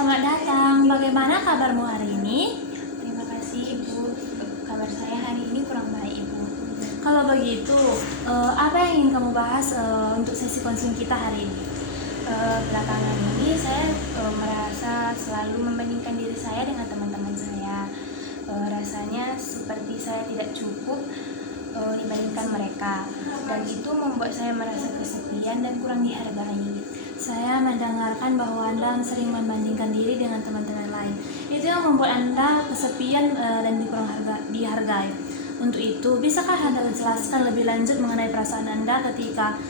selamat datang. Bagaimana kabarmu hari ini? Terima kasih Ibu. Kabar saya hari ini kurang baik Ibu. Kalau begitu, apa yang ingin kamu bahas untuk sesi konseling kita hari ini? Belakangan ini saya merasa selalu membandingkan diri saya dengan teman-teman saya. Rasanya seperti saya tidak cukup dibandingkan mereka, dan itu membuat saya merasa kesepian dan kurang dihargai. Saya mendengarkan bahwa Anda sering membandingkan diri dengan teman-teman lain. Itu yang membuat Anda kesepian dan dihargai. Untuk itu, bisakah Anda menjelaskan lebih lanjut mengenai perasaan Anda ketika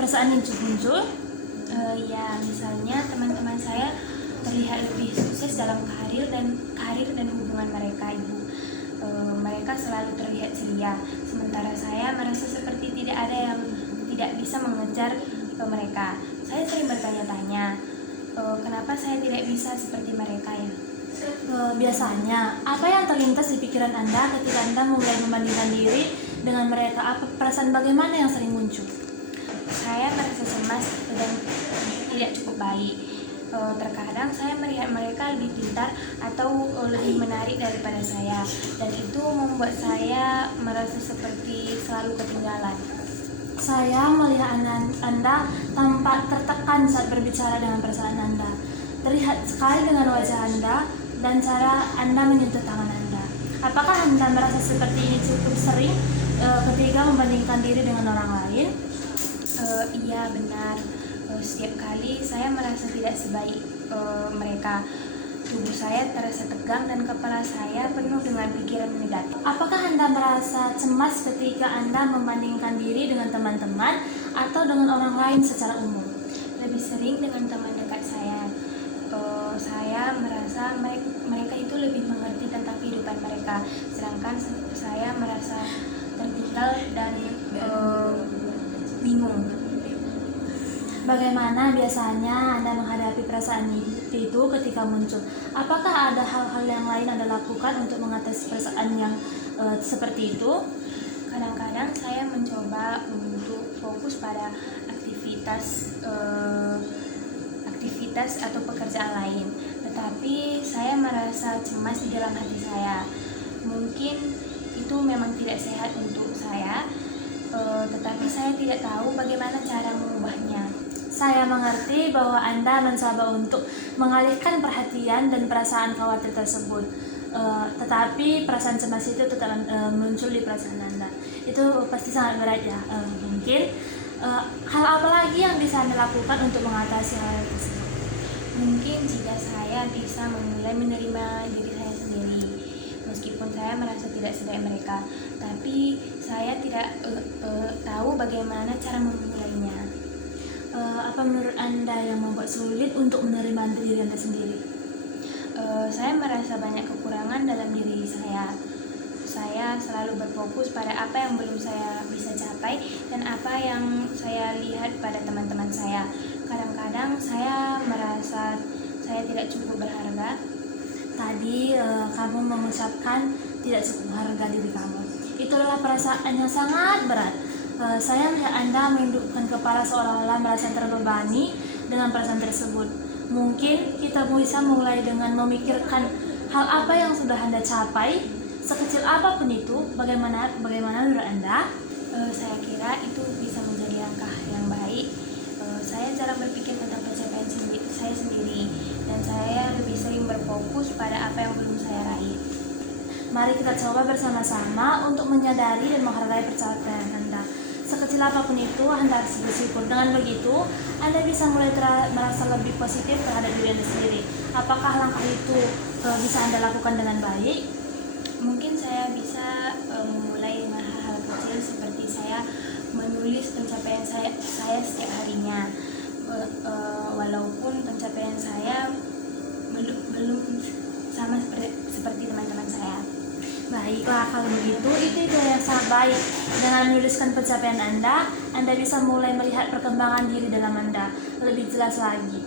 perasaan itu muncul? Ya, misalnya teman-teman saya terlihat lebih sukses dalam karir dan hubungan mereka, Ibu. Mereka selalu terlihat ceria, sementara saya merasa seperti tidak ada yang tidak bisa mengejar mereka. Saya sering bertanya-tanya, kenapa saya tidak bisa seperti mereka ya? Biasanya, apa yang terlintas di pikiran Anda ketika Anda mulai membandingkan diri dengan mereka? Apa perasaan bagaimana yang sering muncul? Saya merasa cemas dan tidak cukup baik. Terkadang saya melihat mereka lebih pintar atau lebih menarik daripada saya, dan itu membuat saya merasa seperti selalu ketinggalan. Saya melihat Anda tampak tertekan saat berbicara dengan perasaan Anda. Terlihat sekali dengan wajah Anda dan cara Anda menyentuh tangan Anda. Apakah Anda merasa seperti ini cukup sering ketika membandingkan diri dengan orang lain? Iya, benar. Setiap kali saya merasa tidak sebaik mereka. Tubuh saya terasa tegang dan kepala saya penuh dengan pikiran negatif. Apakah Anda merasa cemas ketika Anda membandingkan diri dengan teman-teman atau dengan orang lain secara umum? Lebih sering dengan teman dekat saya. Saya merasa mereka itu lebih mengerti tentang kehidupan mereka, sedangkan saya merasa tertinggal dan bingung. Bagaimana biasanya Anda menghadapi perasaan itu ketika muncul? Apakah ada hal-hal yang lain Anda lakukan untuk mengatasi perasaan yang seperti itu? Kadang-kadang saya mencoba untuk fokus pada aktivitas atau pekerjaan lain, tetapi saya merasa cemas di dalam hati saya. Mungkin itu memang tidak sehat untuk saya, tetapi saya tidak tahu bagaimana cara mengubahnya. Saya mengerti bahwa Anda mencoba untuk mengalihkan perhatian dan perasaan khawatir tersebut, tetapi perasaan cemas itu tetap muncul di perasaan Anda. Itu pasti sangat berat ya. Mungkin hal apa lagi yang bisa Anda lakukan untuk mengatasi hal tersebut? Mungkin jika saya bisa memulai menerima diri saya sendiri, meskipun saya merasa tidak sebaik mereka, tapi saya tidak tahu bagaimana cara memulainya. Apa menurut Anda yang membuat sulit untuk menerima diri Anda sendiri? Saya merasa banyak kekurangan dalam diri saya. Saya selalu berfokus pada apa yang belum saya bisa capai dan apa yang saya lihat pada teman-teman saya. Kadang-kadang saya merasa saya tidak cukup berharga. Tadi kamu mengucapkan tidak cukup harga diri kamu. Itu adalah perasaan yang sangat berat. Saya melihat Anda menundukkan kepala seolah-olah merasa terbebani dengan perasaan tersebut. Mungkin kita bisa mulai dengan memikirkan hal apa yang sudah Anda capai, sekecil apapun itu. Bagaimana menurut Anda? Saya kira itu bisa menjadi langkah yang baik. Saya jarang berpikir tentang pencapaian saya sendiri, dan saya lebih sering berfokus pada apa yang belum saya raih. Mari kita coba bersama-sama untuk menyadari dan menghargai pencapaian Anda. Sekecil apapun itu, Anda harus bersyukur. Dengan begitu, Anda bisa mulai merasa lebih positif terhadap diri Anda sendiri. Apakah langkah itu bisa Anda lakukan dengan baik? Mungkin saya bisa memulai dengan hal-hal kecil seperti saya menulis pencapaian saya setiap harinya, walaupun pencapaian saya belum sama seperti teman-teman saya. Baiklah, kalau begitu itu yang sangat baik. Dengan menuliskan pencapaian Anda bisa mulai melihat perkembangan diri dalam Anda lebih jelas lagi.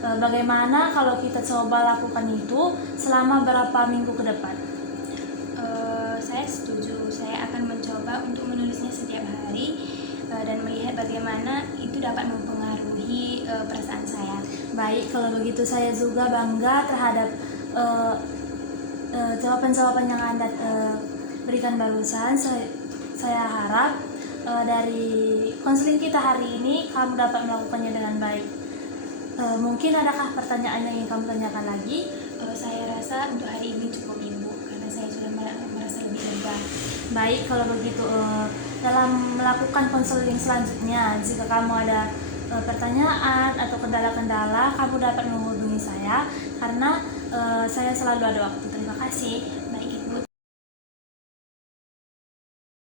Bagaimana kalau kita coba lakukan itu selama berapa minggu ke depan? Saya setuju. Saya akan mencoba untuk menulisnya setiap hari dan melihat bagaimana itu dapat mempengaruhi perasaan saya. Baik, kalau begitu saya juga bangga terhadap eh, jawaban-jawaban yang Anda berikan barusan. Saya harap dari konseling kita hari ini kamu dapat melakukannya dengan baik. Mungkin adakah pertanyaan yang ingin kamu tanyakan lagi? Saya rasa untuk hari ini cukup Ibu, karena saya sudah merasa lebih lega. Baik, kalau begitu dalam melakukan konseling selanjutnya, jika kamu ada pertanyaan atau kendala-kendala, kamu dapat menghubungi saya karena saya selalu ada waktu. Terima kasih.